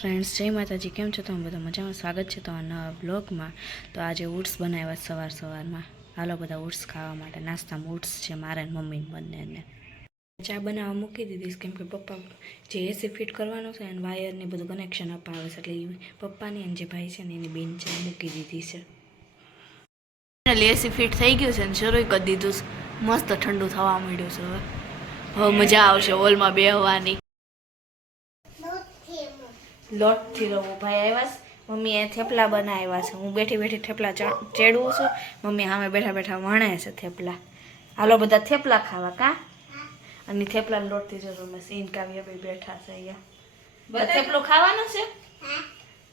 Friends जय माताजी केम छो તમે બધા મજામાં સ્વાગત છે તો આ નવા બ્લોગમાં તો આજે ઓટ્સ બનાવ્યા સવારમાં હાલો બધા ઓટ્સ ખાવા માટે નાસ્તામાં ઓટ્સ છે મારા ને મમ્મી બંનેને ચા બનાવવા મૂકી દીધી કેમ કે પપ્પા જે એસી ફિટ કરવાનો છે અને વાયર ને બધું કનેક્શન અપાવે છે એટલે પપ્પાની અને જે ભાઈ છે ને એની બેન ચા મૂકી દીધી છે એસી ફિટ થઈ ગયું છે અને શરૂ કરી દીધું મસ્ત ઠંડુ થવા માંડ્યું છે હવે મજા આવશે હોલમાં બેહવાની લોટથી રવો ભાઈ આવ્યા મમ્મીએ થેપલા બનાવ્યા છે હું બેઠી બેઠી થેપલા ચેડવું છું મમ્મી સામે બેઠા બેઠા વણે છે થેપલા હાલો બધા થેપલા ખાવા કા અને થેપલા લોટથી જરૂર મેં સીન કાવ્યા ભાઈ બેઠા છે અહીંયા થેપલું ખાવાનું છે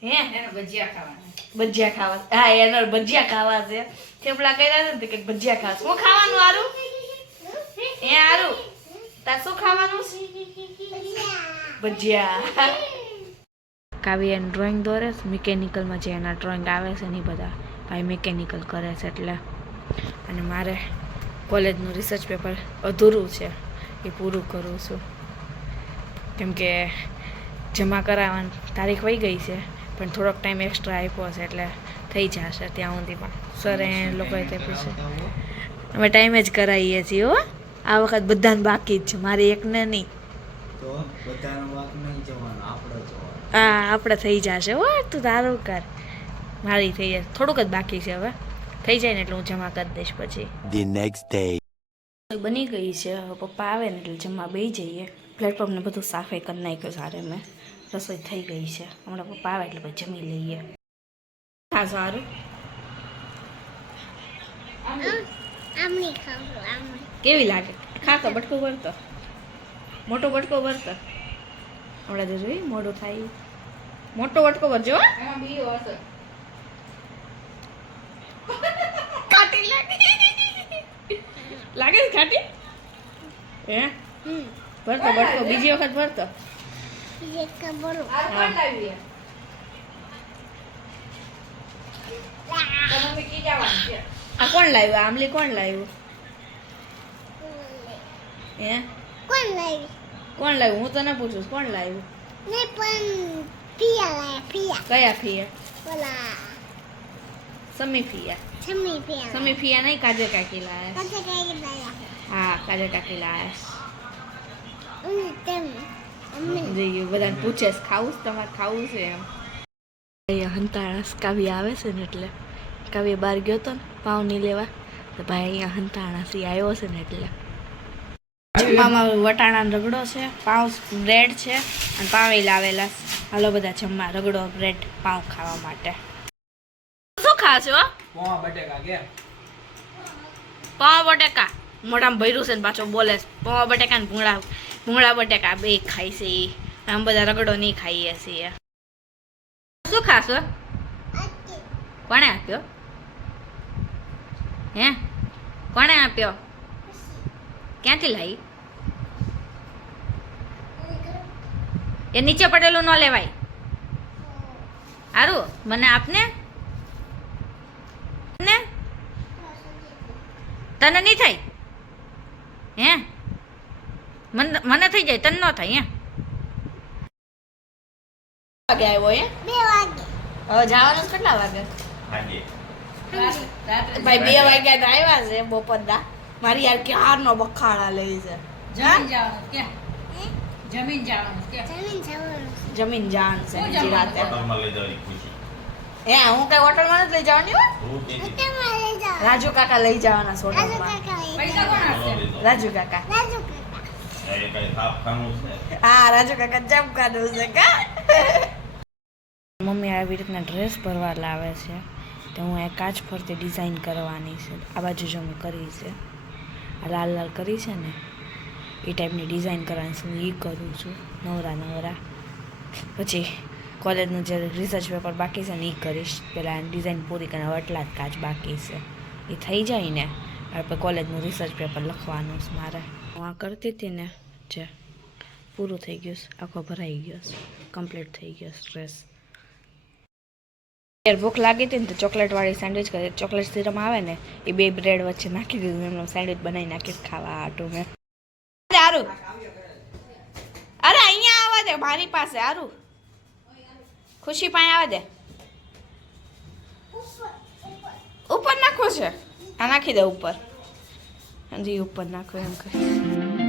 હે એનો ભજીયા ખાવા હા એનો ભજીયા ખાવા છે થેપલા કર્યા ને કે ભજીયા ખાવા શું ખાવાનું આરું એ આરું તાર શું ખાવાનું ભજીયા કાવ્ય ડ્રોઈંગ દોરે મિકેનિકલમાં જે એના ડ્રોઈંગ આવે છે ને એ બધા ભાઈ મિકેનિકલ કરે છે એટલે અને મારે કોલેજનું રિસર્ચ પેપર અધૂરું છે એ પૂરું કરું છું કેમ કે જમા કરાવવાની તારીખ વહી ગઈ છે પણ થોડોક ટાઈમ એક્સ્ટ્રા આપ્યો છે એટલે થઈ જશે ત્યાં સુધીમાં સર એ લોકોએ તે પૂછે અમે ટાઈમે જ કરાવીએ છીએ હો આ વખત બધાને બાકી જ છે મારે એકને નહીં હા આપણે થઈ જશે હો તું તારું કર મારી થઈ જાય થોડુંક જ બાકી છે હવે થઈ જાય ને એટલે હું જમા કરી દઈશ પછી ધી નેક્સ્ટ ડે બની ગઈ છે હવે પપ્પા આવે ને એટલે જમવા બેસી જઈએ પ્લેટફોર્મને બધું સાફે કરી નાખ્યું સારે મેં રસોઈ થઈ ગઈ છે હમણાં પપ્પા આવે એટલે પછી જમી લઈએ હા સારું કેવી લાગે ખા તો બટકો ભરતો મોટો બટકો ભરતો હમણાં તો જોઈ મોડું થાય મોટો વટકો ભરજો ખાટી લાગે છે ખાટી હે ભરતો બટકો બીજી વખત ભરતો આ કોણ લાવ્યું આમલી કોણ લાવ્યું હે કોણ લાવ્યું હું તને પૂછું કોણ લાવ્યું કયા ફિયા સમી ફિયા નહીં કાજર કાકી લાયા હા કાજર કાકી લાયા બધાને પૂછે ખાવું તમારે ખાવું છે એમ અહીંયા હંતાળા કાવ્ય આવે છે ને એટલે કાવ્ય બહાર ગયો હતો ને પાવ નહીં લેવા તો ભાઈ અહીંયા હંતાળા સી આવ્યો છે ને એટલે જમવામાં વટાણાનો રગડો છે પાઉં બ્રેડ છે અને પાવે લાવેલા હાલો બધા જમવા રગડો બ્રેડ પાઉં ખાવા માટે શું ખાશો પૌવા બટેકા મોઢામાં ભર્યું છે ને પાછો બોલે પૌવા બટેકા ને ભૂંગળા બટેકા બે ખાઈ છે આમ બધા રગડો નહીં ખાઈએ છીએ શું ખાશો કોણે આપ્યો હે કોણે આપ્યો ક્યાંથી લાવી એ નીચે પડેલું ન લેવાય સારું મને આપને તને નહીં થાય હે મને થઈ જાય તને ન થાય વાગે આવ્યો હે 2 વાગે હવે જવાનું કેટલા વાગે ભાઈ 2 વાગ્યા તો આવ્યા છે બપોરના મારી યાર ક્યારનો બખાડા લે છે જમીન જવાનું છે બીજી રાતે હે હું કઈ હોટલમાં નથી લઈ જવાની રાજુ કાકા લઈ જવાના હોટલમાં રાજુ કાકા હા રાજુ કાકા જમવાનું છે કા મમ્મી આવી રીતના ડ્રેસ ભરવા લાવે છે તો હું એ કાચ ફરતી ડિઝાઇન કરવાની છે આ બાજુ જો મેં કરી છે આ લાલ લાલ કરી છે ને એ ટાઈપની ડિઝાઇન કરવાની છે હું એ કરું છું નવરા પછી કોલેજનું જે રિસર્ચ પેપર બાકી છે ને એ કરીશ પહેલાં ડિઝાઇન પૂરી કરીને આટલા જ કાચ બાકી છે એ થઈ જાય ને આપણે કોલેજનું રિસર્ચ પેપર લખવાનું છે મારે હું આ કરતી હતી ને જે પૂરું થઈ ગયું આખો ભરાઈ ગયો કમ્પ્લીટ થઈ ગયો ડ્રેસ ભૂખ લાગી હતી ને તો ચોકલેટવાળી સેન્ડવિચ કરી ચોકલેટ સિરમ આવે ને એ બે બ્રેડ વચ્ચે નાખી દીધું એમનો સેન્ડવિચ બનાવી નાખીશ ખાવા આટું મેં સારું અરે અહીંયા આવવા દે મારી પાસે સારું ખુશી પાસે આવે દે. ઉપર નાખવો છે. આ નાખી દે ઉપર. હજી ઉપર નાખો એમ કરી.